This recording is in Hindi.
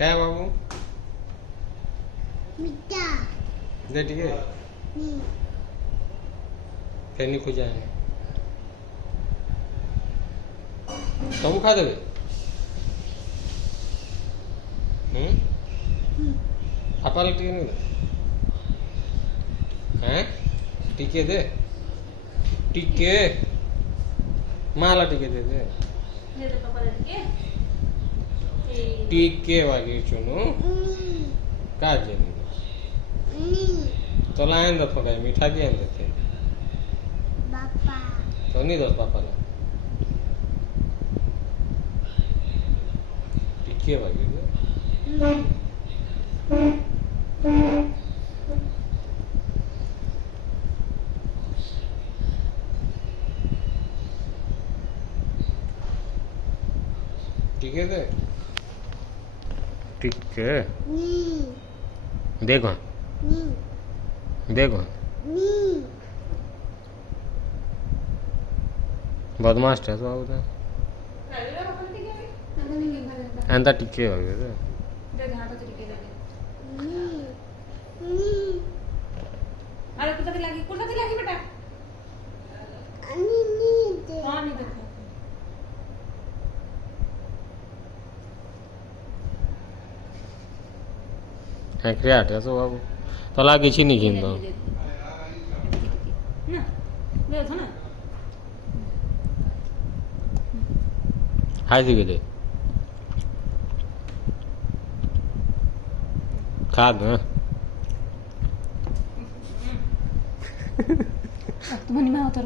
क्या बाबू मीठा दे ठीक है फिर नहीं खुजा है सब खा देवे पापा टीके नहीं दे हैं टीके दे टीके माला टीके दे दे टीके वागे चुनु काजे नहीं तो लाइन दो थोड़ा मीठा के हम देते पापा तो नहीं दो पापा ने टीके वागे दे ठीक है दे ठीक है देखो देखो बदमाश है तो आओ एंता टिके हो गए अरे कुछ लगी बेटा हाँ नहीं देखो क्रियाट है तो बाबू तो लागे छी नहीं जिंदा ना दे दो ना हाय सी गए खा दो तुम्हारी माँ उतर